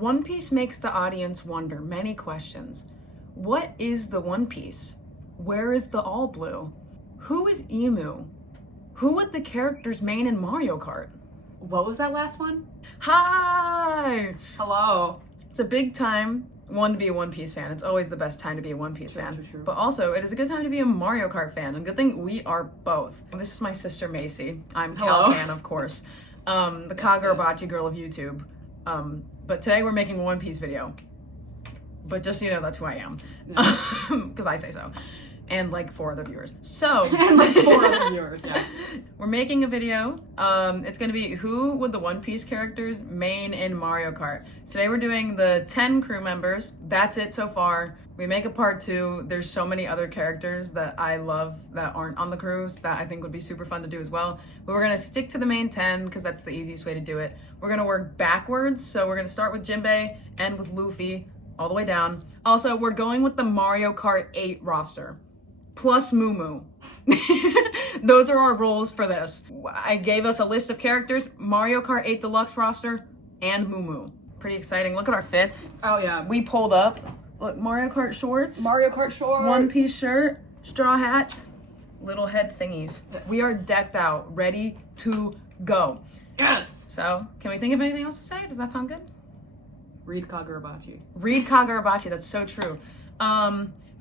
One Piece makes the audience wonder many questions. What is the One Piece? Where is the All Blue? Who is Emu? Who would the characters main in Mario Kart? What was that last one? Hi! Hello. It's a big time, one, to be a One Piece fan. It's always the best time to be a One Piece fan. True. But also, it is a good time to be a Mario Kart fan. And good thing we are both. This is my sister Macy. I'm Cal fan, of course. The Kagurabachi girl of YouTube. But today we're making a One Piece video. But just so you know, that's who I am. Because I say so. And like 4 other viewers. So And like 4 other viewers, yeah. We're making a video. It's gonna be who would the One Piece characters main in Mario Kart. Today we're doing the 10 crew members. That's it so far. We make a part 2. There's so many other characters that I love that aren't on the crews that I think would be super fun to do as well. But we're gonna stick to the main 10 because that's the easiest way to do it. We're gonna work backwards. So we're gonna start with Jinbei, end with Luffy, all the way down. Also, we're going with the Mario Kart 8 roster. Plus Moo Moo. Those are our roles for this. I gave us a list of characters, Mario Kart 8 Deluxe roster, and Moo Moo. Pretty exciting. Look at our fits. Oh yeah. We pulled up. Look, Mario Kart shorts. Mario Kart shorts. One Piece shirt, straw hats, little head thingies. Yes. We are decked out, ready to go. Yes. So, can we think of anything else to say? Does that sound good? Read Kagurabachi. Read Kagurabachi, that's so true.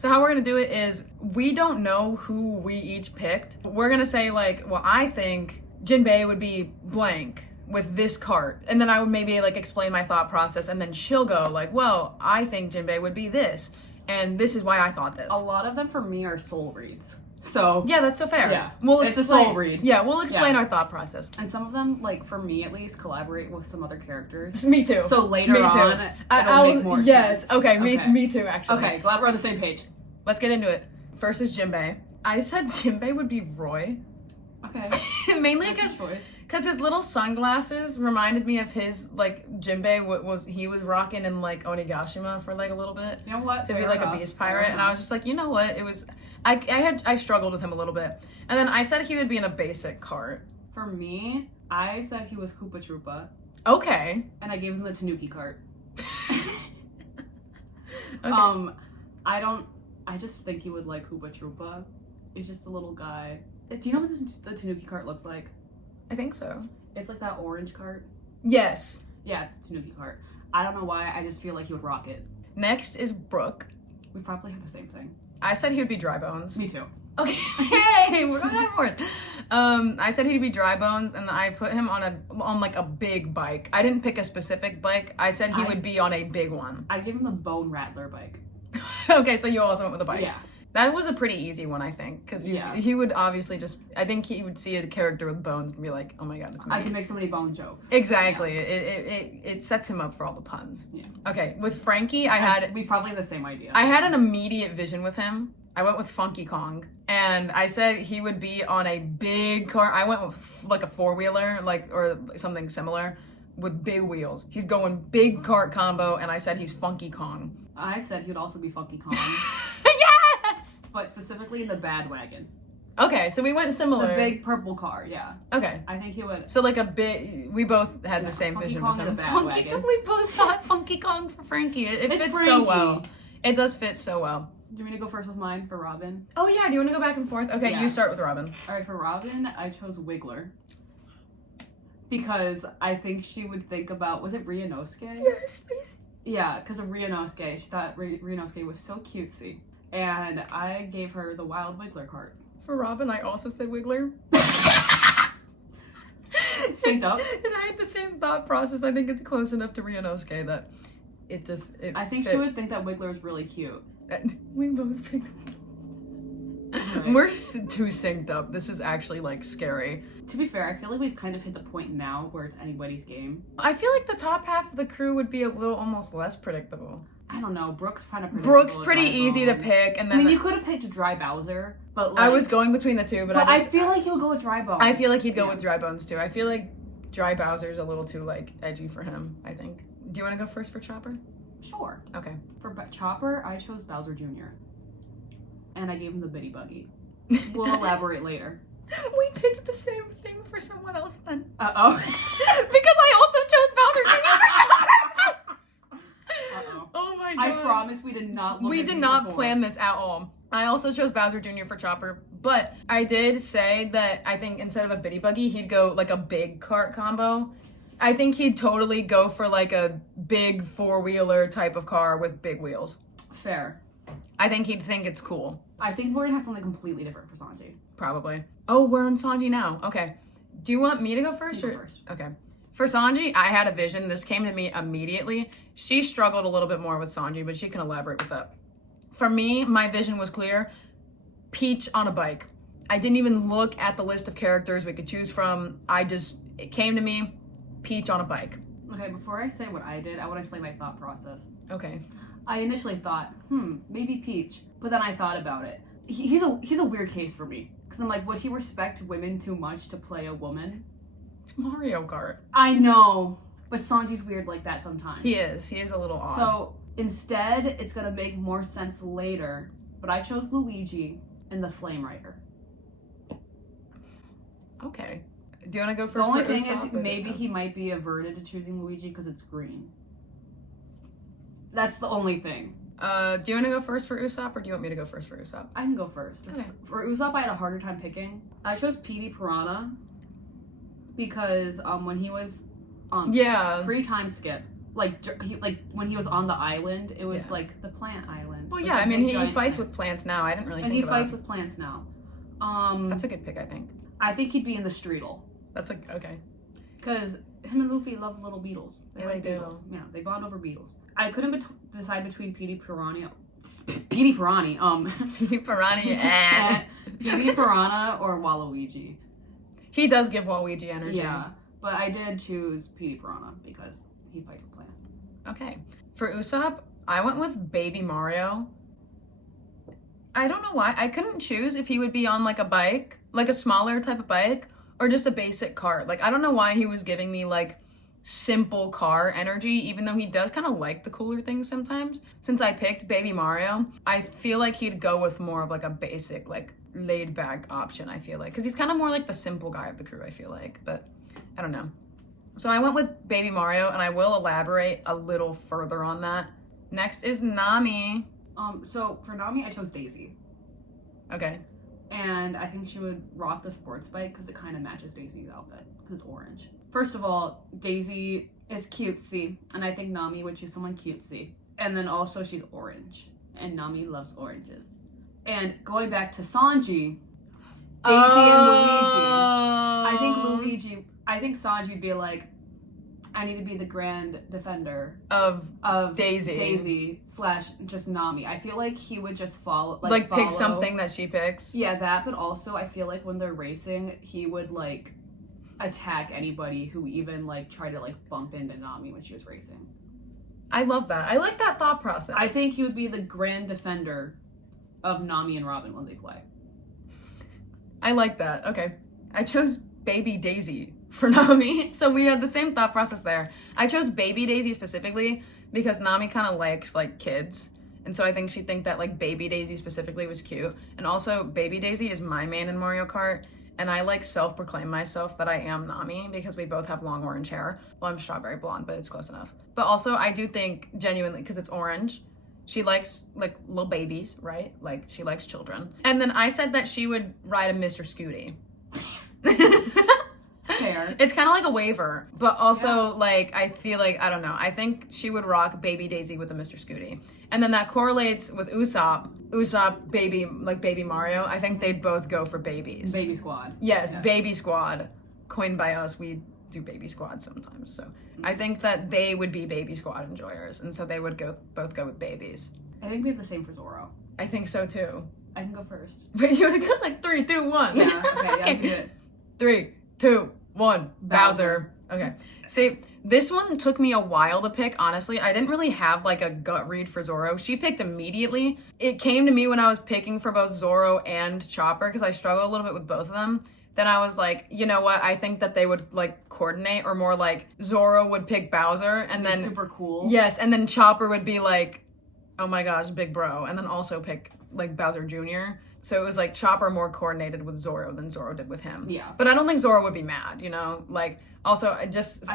So how we're gonna do it is, we don't know who we each picked. We're gonna say like, well, I think Jinbei would be blank with this cart. And then I would maybe like explain my thought process, and then she'll go like, well, I think Jinbei would be this. And this is why I thought this. A lot of them for me are soul reads. So Yeah, that's so fair. Yeah. We'll It's a explain, soul read. Yeah, we'll explain Yeah. our thought process. and some of them, like for me at least, collaborate with some other characters. Me too. So later Me too. on, I'll it'll make more yes. sense. Okay, me too actually. Okay, glad we're on the same page. Let's get into it. First is Jinbei. I said Jinbei would be Roy. Okay. Mainly Good choice. because his little sunglasses reminded me of his, like, Jinbei was rocking in, like, Onigashima for, like, a little bit. You know what? To be, like, a beast pirate. And I was just like, you know what? It was... I struggled with him a little bit. And then I said he would be in a basic cart. For me, I said he was Koopa Troopa, Okay. and I gave him the Tanuki cart. Okay. I just think he would like Koopa Troopa. He's just a little guy. Do you know what the Tanuki cart looks like? I think so. It's like that orange cart. Yes. Yeah, it's the Tanuki cart. I don't know why, I just feel like he would rock it. Next is Brooke. We probably have the same thing. I said he would be Dry Bones. Me too. Okay, hey, we're going back and forth. I said he'd be Dry Bones, and I put him on like a big bike. I didn't pick a specific bike. I said he would be on a big one. I gave him the Bone Rattler bike. Okay, so you also went with a bike. Yeah. That was a pretty easy one, I think, because he would obviously just. I think he would see a character with bones and be like, "Oh my god, it's me." I can make so many bone jokes. Exactly. Yeah. It sets him up for all the puns. Yeah. Okay, with Frankie, We probably have the same idea. I had an immediate vision with him. I went with Funky Kong, and I said he would be on a big car. I went with like a 4-wheeler, or something similar, with big wheels. He's going big cart combo, and I said he's Funky Kong. I said he would also be Funky Kong, Yes! but specifically in the bad wagon. Okay, so we went similar. The big purple car, yeah. Okay. I think he would. So like a big, we both had the same Funky vision Kong with in him. the bad Funky wagon. Kong, we both thought Funky Kong for Frankie. It It's fits so Frankie. well. It does fit so well. Do you want me to go first with mine for Robin? Oh yeah, do you want to go back and forth? Okay, Yeah. you start with Robin. Alright, for Robin, I chose Wiggler. Because I think she would think about, was it Ryunosuke? Yes, please. Yeah, because of Ryunosuke. She thought Ryunosuke was so cutesy. And I gave her the wild Wiggler cart. For Robin, I also said Wiggler. Synced up. And I had the same thought process. I think it's close enough to Ryunosuke that it I think fit. she would think that Wiggler is really cute. We both picked. Right. We're too synced up. This is actually like scary. To be fair, I feel like we've kind of hit the point now where it's anybody's game. I feel like the top half of the crew would be a little almost less predictable. I don't know. Brooke's kind of predictable. Brooke's pretty easy to pick, and I then mean, you could have picked Dry Bowser, but like, I was going between the two, but I feel like he would go with Dry Bones. I feel like he'd go Yeah. with Dry Bones too. I feel like Dry Bowser's a little too like edgy for him. I think. Do you want to go first for Chopper? Sure. Okay. For Chopper, I chose Bowser Jr. And I gave him the Bitty Buggy. We'll elaborate later. We picked the same thing for someone else then. Uh-oh. Because I also chose Bowser Jr. I promise we did not look We at did these not before. plan this at all. I also chose Bowser Jr. for Chopper, but I did say that I think instead of a bitty buggy, he'd go like a big cart combo. I think he'd totally go for like a big four-wheeler type of car with big wheels. Fair. I think he'd think it's cool. I think we're gonna have something completely different for Sanji. Probably. Oh, we're on Sanji now. Okay. Do you want me to go first? You go first. Okay. For Sanji, I had a vision. This came to me immediately. She struggled a little bit more with Sanji, but she can elaborate with that. For me, my vision was clear. Peach on a bike. I didn't even look at the list of characters we could choose from. It came to me, Peach on a bike. Okay, before I say what I did, I want to explain my thought process. Okay. I initially thought, maybe Peach. But then I thought about it. He's a weird case for me. Because I'm like, would he respect women too much to play a woman? It's Mario Kart. I know. But Sanji's weird like that sometimes. He is. He is a little odd. So instead, it's going to make more sense later. But I chose Luigi and the Flame Rider. Okay. Do you want to go The first? only for thing Usopp, is, or- maybe he might be averted to choosing Luigi because it's green. That's the only thing. Do you want to go first for Usopp, or do you want me to go first for Usopp? I can go first. Okay. For Usopp, I had a harder time picking. I chose Petey Piranha because when he was Yeah. pre-time skip, like when he was on the island, it was Yeah. like the plant island. Well, with yeah. the I mean, big he giant fights plants. with plants now. I didn't really And think he about fights with plants now. That's a good pick, I think. I think he'd be in the Streetle That's like okay. because him and Luffy love little beetles. Yeah, like they do. beetles. Yeah, they bond over beetles. I couldn't decide between Petey Piranha. Petey Piranha. Piranha. Petey Piranha or Waluigi. He does give Waluigi energy. Yeah, but I did choose Petey Piranha because he fights with plants. Okay. For Usopp, I went with Baby Mario. I don't know why. I couldn't choose if he would be on like a bike, like a smaller type of bike, or just a basic cart. Like, I don't know why he was giving me like simple car energy, even though he does kind of like the cooler things sometimes. Since I picked Baby Mario, I feel like he'd go with more of like a basic, like laid back option, I feel like. Because he's kind of more like the simple guy of the crew, I feel like. But I don't know. So I went with Baby Mario, and I will elaborate a little further on that. Next is Nami. So for Nami, I chose Daisy. Okay. And I think she would rock the sports bike because it kind of matches Daisy's outfit because it's orange. First of all, Daisy is cutesy, and I think Nami would choose someone cutesy. And then also she's orange, and Nami loves oranges. And going back to Sanji, Daisy and Luigi. I think Sanji would be like, I need to be the grand defender of Daisy / just Nami. I feel like he would just follow, pick follow. something that she picks. Yeah, that, but also I feel like when they're racing, he would like attack anybody who even like tried to like bump into Nami when she was racing. I love that. I like that thought process. I think he would be the grand defender of Nami and Robin when they play. I like that. Okay. I chose Baby Daisy for Nami. So we had the same thought process there. I chose Baby Daisy specifically because Nami kind of likes like kids. And so I think she'd think that like Baby Daisy specifically was cute. And also Baby Daisy is my main in Mario Kart. And I like self-proclaim myself that I am Nami because we both have long orange hair. Well, I'm strawberry blonde, but it's close enough. But also I do think genuinely, because it's orange, she likes like little babies, right? Like she likes children. And then I said that she would ride a Mr. Scooty. Fair. It's kind of like a waiver, but also like I feel like, I don't know, I think she would rock Baby Daisy with a Mr. Scooty. And then that correlates with Usopp, Baby, like Baby Mario. I think they'd both go for babies. Baby Squad. Yes, Yeah. Baby Squad. Coined by us, we do Baby Squad sometimes. So I think that they would be Baby Squad enjoyers, and so they would both go with babies. I think we have the same for Zoro. I think so too. I can go first. But you want to go like 3, 2, 1. Yeah, okay, yeah, I can do it. 3, 2, 1. Bowser. Okay. See, this one took me a while to pick, honestly. I didn't really have like a gut read for Zoro. She picked immediately. It came to me when I was picking for both Zoro and Chopper because I struggle a little bit with both of them. Then I was like, you know what? I think that they would like coordinate, or more like Zoro would pick Bowser and then super cool. Yes, and then Chopper would be like, oh my gosh, big bro, and then also pick like Bowser Jr. So it was like Chopper more coordinated with Zoro than Zoro did with him. Yeah. But I don't think Zoro would be mad, you know? Like, also, I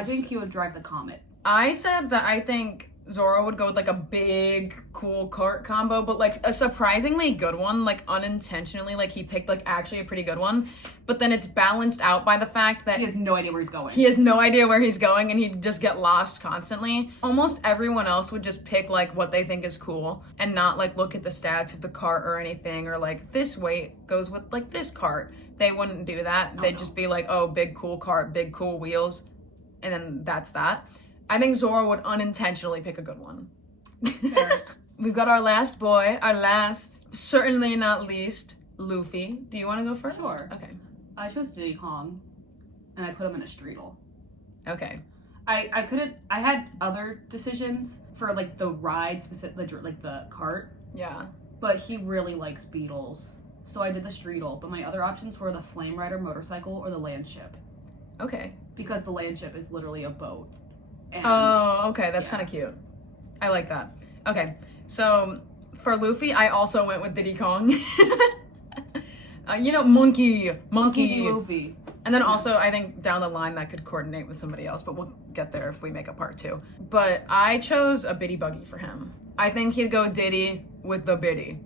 think he would drive the Comet. I said that I think Zoro would go with like a big cool cart combo, but like a surprisingly good one, like unintentionally, like he picked like actually a pretty good one, but then it's balanced out by the fact that He has no idea where he's going. he has no idea where he's going and he'd just get lost constantly. Almost everyone else would just pick like what they think is cool and not like look at the stats of the cart or anything, or like this weight goes with like this cart. They wouldn't do that. They'd just be like, oh, big cool cart, big cool wheels, and then that's that. I think Zoro would unintentionally pick a good one. We've got our last boy, our last, certainly not least, Luffy. Do you want to go first? Sure. Okay. I chose Diddy Kong, and I put him in a streetle. Okay. I couldn't. I had other decisions for like the ride specific, like the cart. Yeah. But he really likes beetles, so I did the streetle. But my other options were the Flame Rider motorcycle or the land ship, Okay. because the land ship is literally a boat. And Oh, okay. That's kind of cute. I like that. Okay. So for Luffy, I also went with Diddy Kong. Monkey. Luffy. And then also, I think down the line that could coordinate with somebody else, but we'll get there if we make a part 2. But I chose a Biddy Buggy for him. I think he'd go Diddy with the Biddy.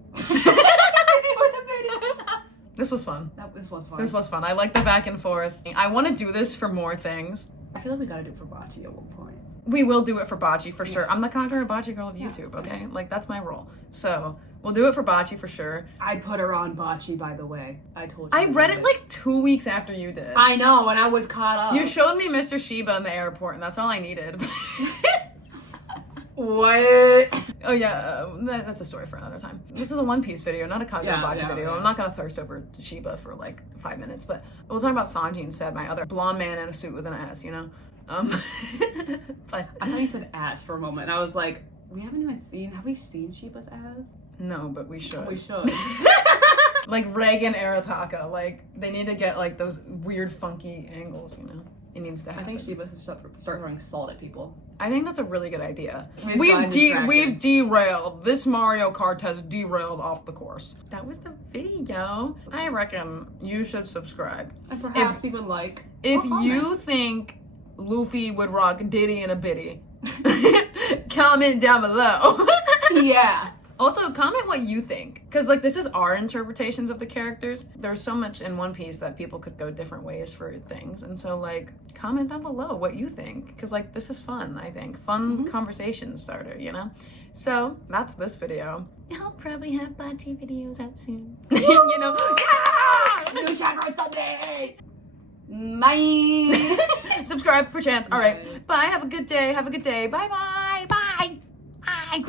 This was fun. This was fun. This was fun. I like the back and forth. I want to do this for more things. I feel like we gotta do it for Bocce at one point. We will do it for Bocce for sure. I'm the conqueror Bocce girl of YouTube, okay? Like, that's my role. So, we'll do it for Bocce for sure. I put her on Bocce, by the way. I told you. I read it like 2 weeks after you did. I know, and I was caught up. You showed me Mr. Shiba in the airport, and that's all I needed. What? Oh yeah, that's a story for another time. This is a One Piece video, not a Kagura Bocce video. Yeah. I'm not gonna thirst over Shiba for like 5 minutes, but we'll talk about Sanji instead, my other blonde man in a suit with an ass, But I thought you said ass for a moment, and I was like, have we seen Shiba's ass? No, but we should. We should. Like Reagan Arataka, like they need to get like those weird funky angles, It needs to happen. I think Shiba should start throwing salt at people. I think that's a really good idea. We've derailed. This Mario Kart has derailed off the course. That was the video. I reckon you should subscribe. And perhaps even like. If you think Luffy would rock Diddy and a Biddy, comment down below. Yeah. Also, comment what you think. Because, like, this is our interpretations of the characters. There's so much in One Piece that people could go different ways for things. And so, like, comment down below what you think. Because, like, this is fun, I think. Fun conversation starter, So, that's this video. I'll probably have Bocce videos out soon. New channel Sunday! Bye! Subscribe, perchance. All right. Bye. Have a good day. Bye-bye. Bye. Bye.